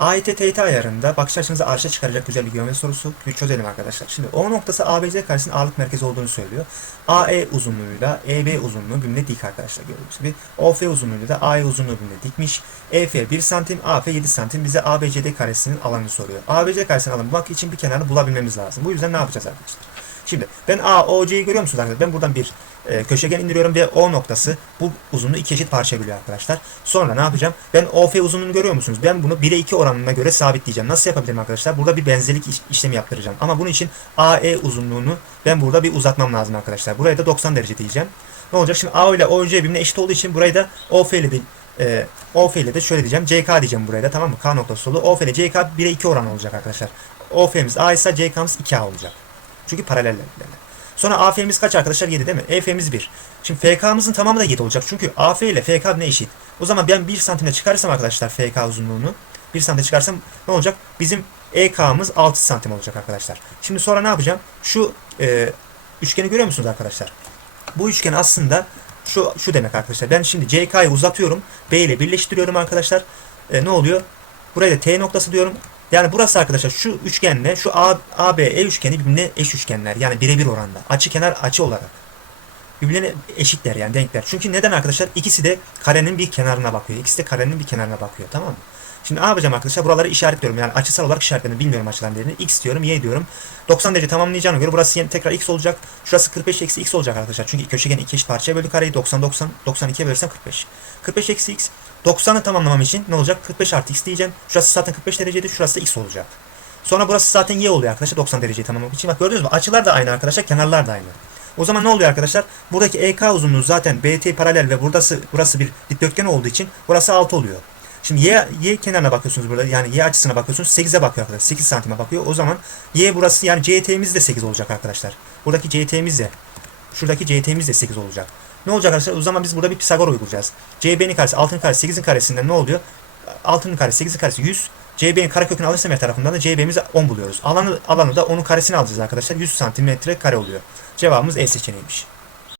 AIT TYT ayarında bakış açınızı arşa çıkaracak güzel bir geometri sorusu. Bir çözelim arkadaşlar. Şimdi O noktası ABC karesinin ağırlık merkezi olduğunu söylüyor. AE uzunluğuyla EB uzunluğu birbirine dik arkadaşlar gördüğünüz gibi. OF uzunluğuyla da AE uzunluğu birbirine dikmiş. EF 1 santim, AF 7 santim bize ABCD karesinin alanını soruyor. ABC karesinin alanı bulmak için bir kenarını bulabilmemiz lazım. Bu yüzden ne yapacağız arkadaşlar? Şimdi ben A, O, C'yi görüyor musunuz arkadaşlar? Ben buradan bir e, köşegen indiriyorum ve O noktası bu uzunluğu iki eşit parçaya bölüyor arkadaşlar. Sonra ne yapacağım? Ben OF uzunluğunu görüyor musunuz? Ben bunu 1'e 2 oranına göre sabitleyeceğim. Nasıl yapabilirim arkadaşlar? Burada bir benzerlik iş- işlemi yaptıracağım. Ama bunun için AE uzunluğunu ben burada bir uzatmam lazım arkadaşlar. Buraya da 90 derece diyeceğim. Ne olacak? Şimdi A ile OC birbirine eşit olduğu için burayı da OF ile de e, OF ile de şöyle diyeceğim. CK diyeceğim buraya da tamam mı? K noktası oldu. OF ile CK 1'e 2 oran olacak arkadaşlar. OF'miz A ise CK'mız 2A olacak. Çünkü paraleller birbirlerine. Sonra AF'miz kaç arkadaşlar? 7 değil mi? EF'miz 1. Şimdi FK'mızın tamamı da 7 olacak. Çünkü AF ile FK ne eşit? O zaman ben 1 santimle çıkarırsam arkadaşlar FK uzunluğunu 1 santimle çıkarsam ne olacak? Bizim EK'mız 6 santim olacak arkadaşlar. Şimdi sonra ne yapacağım? Şu e, üçgeni görüyor musunuz arkadaşlar? Bu üçgen aslında şu şu demek arkadaşlar. Ben şimdi CK'yı uzatıyorum. B ile birleştiriyorum arkadaşlar. E, ne oluyor? Buraya da T noktası diyorum. Yani burası arkadaşlar şu üçgenle şu A, AB, E üçgeni birbirine eş üçgenler. Yani birebir oranda. Açı kenar açı olarak. Birbirine eşitler yani denkler. Çünkü neden arkadaşlar? İkisi de karenin bir kenarına bakıyor. İkisi de karenin bir kenarına bakıyor. Tamam mı? Şimdi ne yapacağım arkadaşlar? Buraları işaretliyorum. Yani açısal olarak işaretlerini bilmiyorum açılan değerini. X diyorum, Y diyorum. 90 derece tamamlayacağına göre burası tekrar X olacak. Şurası 45 eksi X olacak arkadaşlar. Çünkü köşegen iki eşit parçaya bölü kareyi 90 90 92'ye bölersem 45. 45 eksi X 90'ı tamamlamam için ne olacak? 45 artı X diyeceğim. Şurası zaten 45 dereceydi. Şurası da X olacak. Sonra burası zaten Y oluyor arkadaşlar 90 dereceyi tamamlamak için. Bak gördünüz mü? Açılar da aynı arkadaşlar. Kenarlar da aynı. O zaman ne oluyor arkadaşlar? Buradaki EK uzunluğu zaten BT paralel ve burası burası bir dikdörtgen olduğu için burası 6 oluyor. Şimdi y, y kenarına bakıyorsunuz burada. Yani y açısına bakıyorsunuz. 8'e bakıyor arkadaşlar. 8 santime bakıyor. O zaman y burası yani CT'miz de 8 olacak arkadaşlar. Buradaki CT'miz de şuradaki CT'miz de 8 olacak. Ne olacak arkadaşlar? O zaman biz burada bir Pisagor uygulayacağız. CB'nin karesi 6'nın karesi 8'in karesinden ne oluyor 6'nın karesi 8'in karesi 100 CB'nin karekökünü alırsam her tarafından da CB'mizi 10 buluyoruz. Alanı, alanı da onun karesini alacağız arkadaşlar. 100 santimetre kare oluyor. Cevabımız E seçeneğiymiş